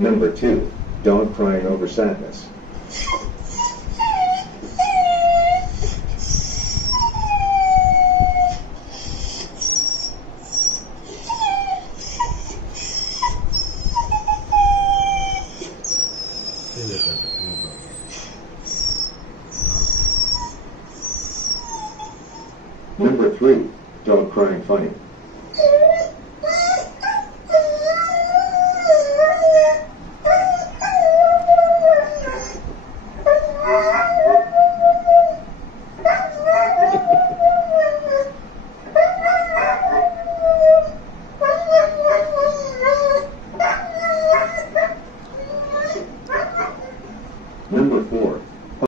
Number 2. Don't cry over sadness. Number 3. Don't cry funny. Number 4.